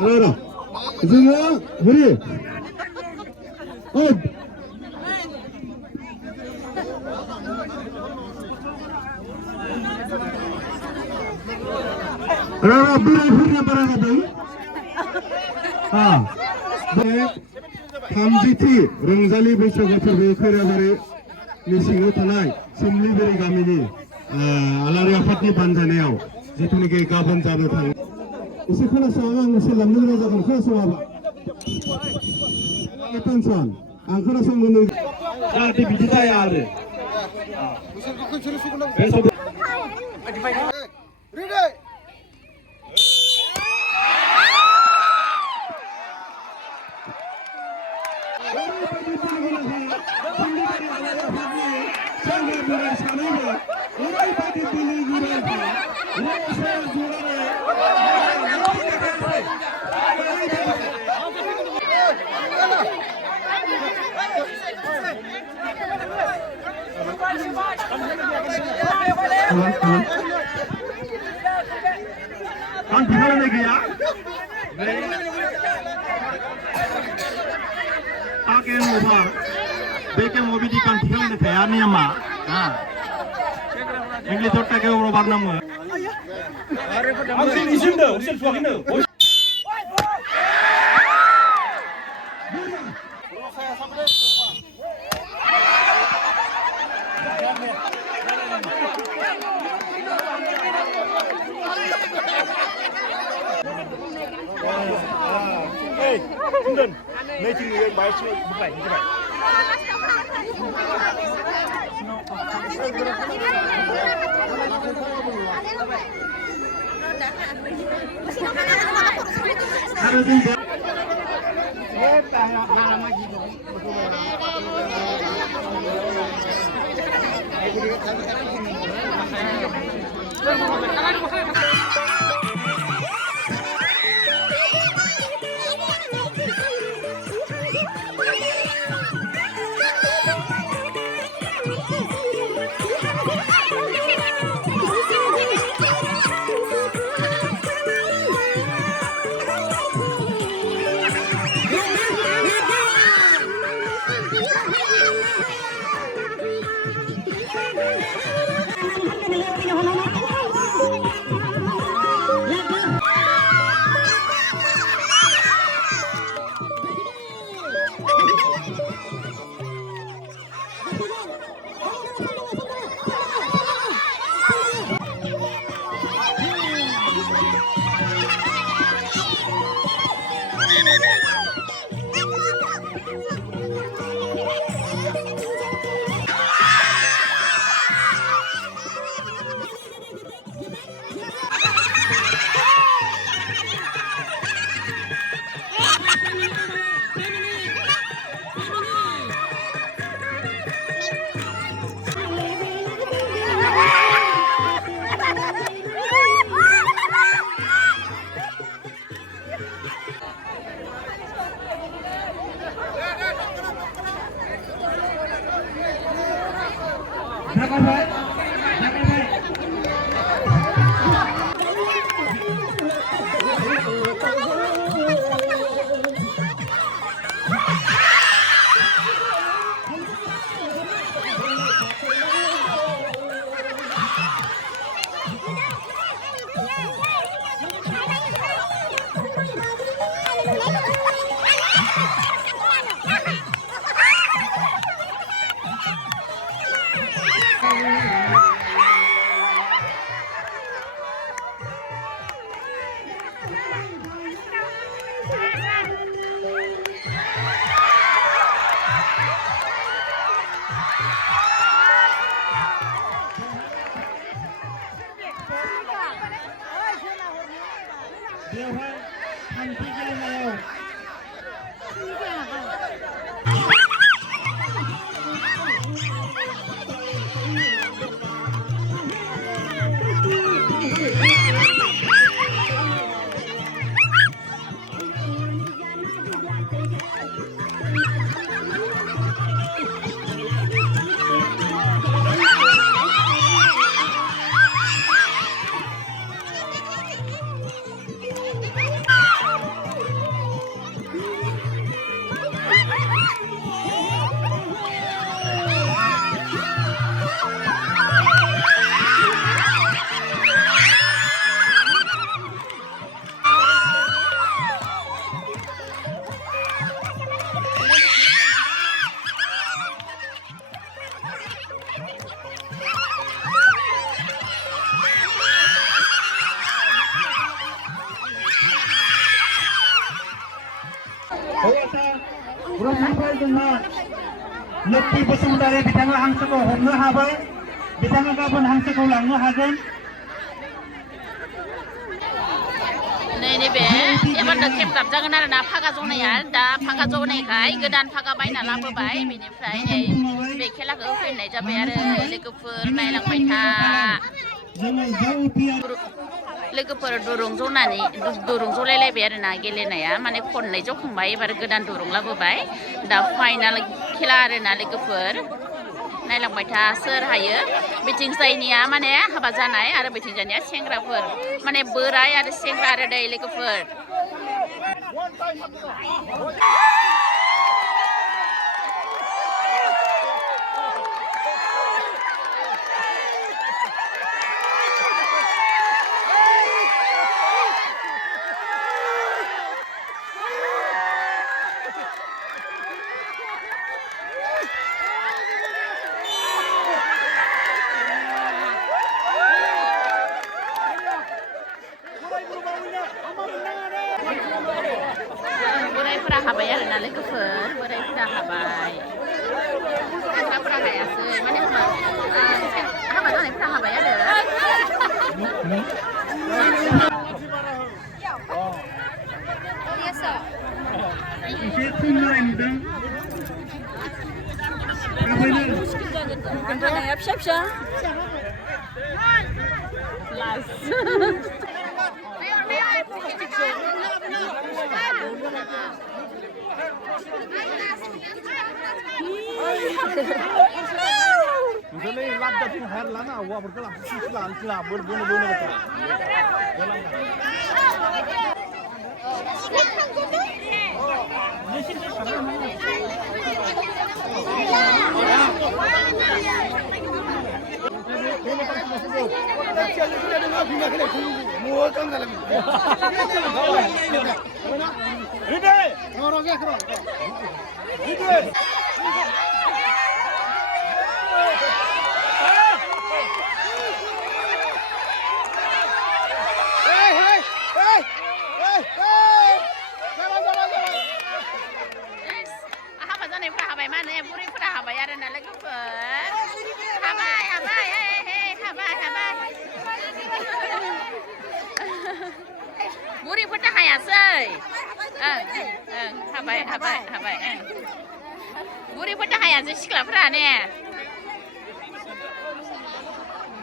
알아. 이제는 우리 알아. 물에 빨아가다. थामजिथि रंजालि बैसागु फोरबो खैराबारि सिङाव थानाय सोमलिबेरी गामिनि आलारि आफादनि बानजायनायाव जिथुनिखि गाबोन जानो थाङो एसे खोनासं आं एसे लांनो गोनां जागोन खोनासङाबा टेनसन आं खोनासंनो जाहाथे बिदि जाया आरो Kan tinggal lagi ya. Pakai mobil, beke mobil di kan tinggal lagi ya ni ama. English orang tak kau orang barang nama. Asyik isim dah, asyik suami dah. Hey, Sundan, making you buy some buy. हौवासा ब्रह्मफोर जोंहा लोक्षि बसुमतारी बिथाङा हांसोखौ हमनो हाबाय बिथाङा गाबोन हांसोखौ लांनो हागोन नैबे एबारनो खेबगाब जागोन आरो ना फागा जनाया दा फागा जनायखाय गोदान फागा बायना लाबोबाय बेनिफ्राय नै बे खेलाखौ होफैनाय जाबाय आरो लोगोफोर नायलांबाय था लोगोफोर दुरुं जलायलायबाय आरो ना गेलेनाया माने खननै जखांबाय एबार गोदान दुरुं लाबोबाय दा फाइनाल खेला आरो ना लोगोफोर नायलांबाय था सोर हायो बिथिंजायनिया माने हाबा जानाय आरो बिथिंजायनिया सेंग्राफोर माने बोराय आरो सेंग्रा आरो दै लोगोफोर बोरायफोरा हाबाय आरो ना लोगोफोर बोरायफोरा हाबाय सेंग्राफोरा हायासै माने हाबा जानायफोरा हाबाय आरो एसे खमनाय नुदों खोन्थानाया फिसा फिसा लास Misalnya labda pun hair lana, wah berkelah, sislan, kelap, berbunyi-bunyi betul. हाबाय माने बुरैफोरा हाबाय आरो ना लोगोफोर हाबाय हाबाय हाबाय हाबाय बुरैफोरनो हायासै हाबाय हाबाय हाबाय बुरैफोरनो हायासै सिख्लाफोरा ने